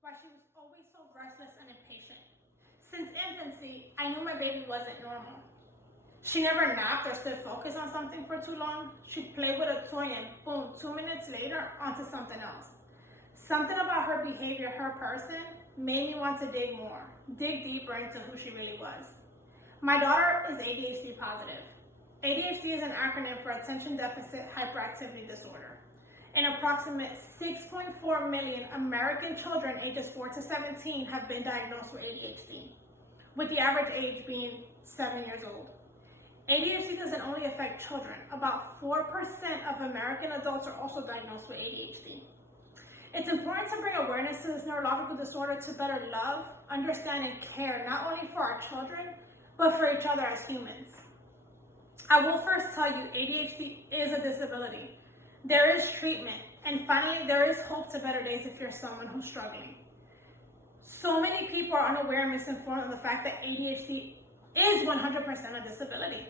why she was always so restless and impatient. Since infancy, I knew my baby wasn't normal. She never napped or stood focused on something for too long. She'd play with a toy and boom, 2 minutes later, onto something else. Something about her behavior, her person, made me want to dig more, dig deeper into who she really was. My daughter is ADHD positive. ADHD is an acronym for Attention Deficit Hyperactivity Disorder. An approximate 6.4 million American children ages 4 to 17 have been diagnosed with ADHD, with the average age being 7 years old. ADHD doesn't only affect children. About 4% of American adults are also diagnosed with ADHD. It's important to bring awareness to this neurological disorder to better love, understand, and care not only for our children, but for each other as humans. I will first tell you, ADHD is a disability. There is treatment, and finally, there is hope to better days if you're someone who's struggling. So many people are unaware and misinformed of the fact that ADHD is 100% a disability.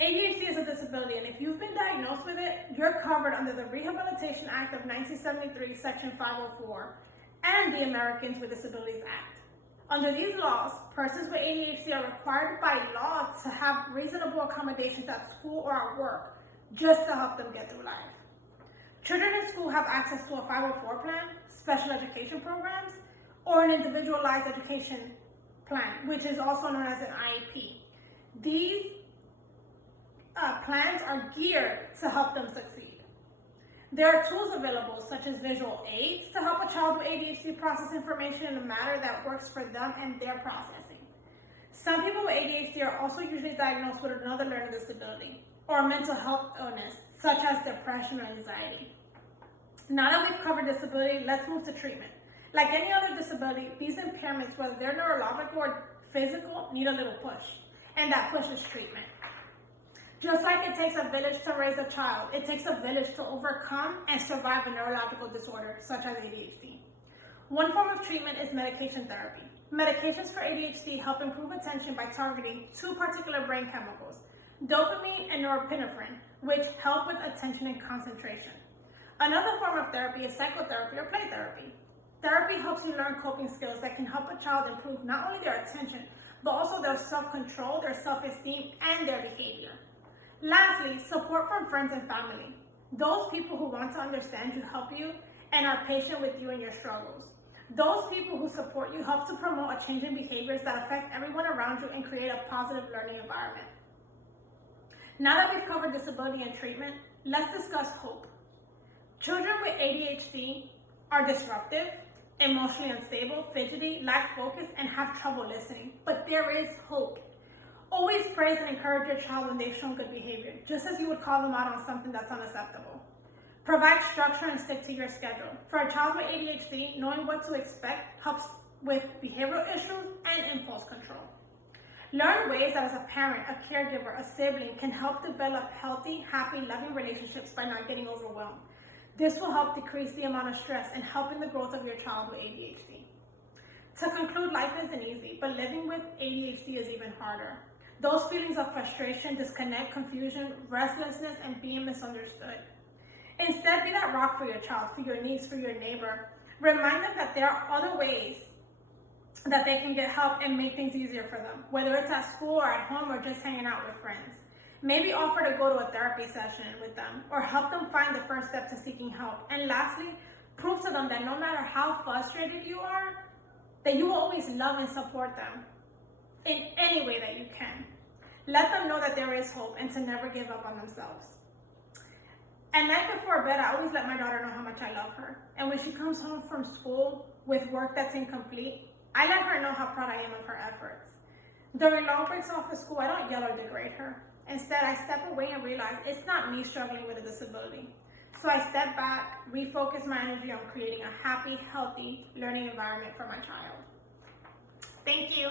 ADHD is a disability, and if you've been diagnosed with it, you're covered under the Rehabilitation Act of 1973, Section 504, and the Americans with Disabilities Act. Under these laws, persons with ADHD are required by law to have reasonable accommodations at school or at work, just to help them get through life. Children in school have access to a 504 plan, special education programs, or an individualized education plan, which is also known as an IEP. These plans are geared to help them succeed. There are tools available such as visual aids to help a child with ADHD process information in a manner that works for them and their processing. Some people with ADHD are also usually diagnosed with another learning disability or a mental health illness such as depression or anxiety. Now that we've covered disability, let's move to treatment. Like any other disability, these impairments, whether they're neurological or physical, need a little push, and that push is treatment. Just like it takes a village to raise a child, it takes a village to overcome and survive a neurological disorder such as ADHD. One form of treatment is medication therapy. Medications for ADHD help improve attention by targeting two particular brain chemicals, dopamine and norepinephrine, which help with attention and concentration. Another form of therapy is psychotherapy or play therapy. Therapy helps you learn coping skills that can help a child improve not only their attention, but also their self-control, their self-esteem, and their behavior. Lastly, support from friends and family. Those people who want to understand you, help you, and are patient with you and your struggles. Those people who support you help to promote a change in behaviors that affect everyone around you and create a positive learning environment. Now that we've covered disability and treatment, let's discuss hope. Children with ADHD are disruptive, emotionally unstable, fidgety, lack focus, and have trouble listening. But there is hope. Always praise and encourage your child when they've shown good behavior, just as you would call them out on something that's unacceptable. Provide structure and stick to your schedule. For a child with ADHD, knowing what to expect helps with behavioral issues and impulse control. Learn ways that as a parent, a caregiver, a sibling can help develop healthy, happy, loving relationships by not getting overwhelmed. This will help decrease the amount of stress and help in the growth of your child with ADHD. To conclude, life isn't easy, but living with ADHD is even harder. Those feelings of frustration, disconnect, confusion, restlessness, and being misunderstood. Instead, be that rock for your child, for your niece, for your neighbor. Remind them that there are other ways that they can get help and make things easier for them, whether it's at school or at home or just hanging out with friends. Maybe offer to go to a therapy session with them or help them find the first step to seeking help. And lastly, prove to them that no matter how frustrated you are, that you will always love and support them in any way that you can. Let them know that there is hope and to never give up on themselves. At night before bed, I always let my daughter know how much I love her. And when she comes home from school with work that's incomplete, I let her know how proud I am of her efforts. During long breaks off of school, I don't yell or degrade her. Instead, I step away and realize it's not me struggling with a disability. So I step back, refocus my energy on creating a happy, healthy learning environment for my child. Thank you.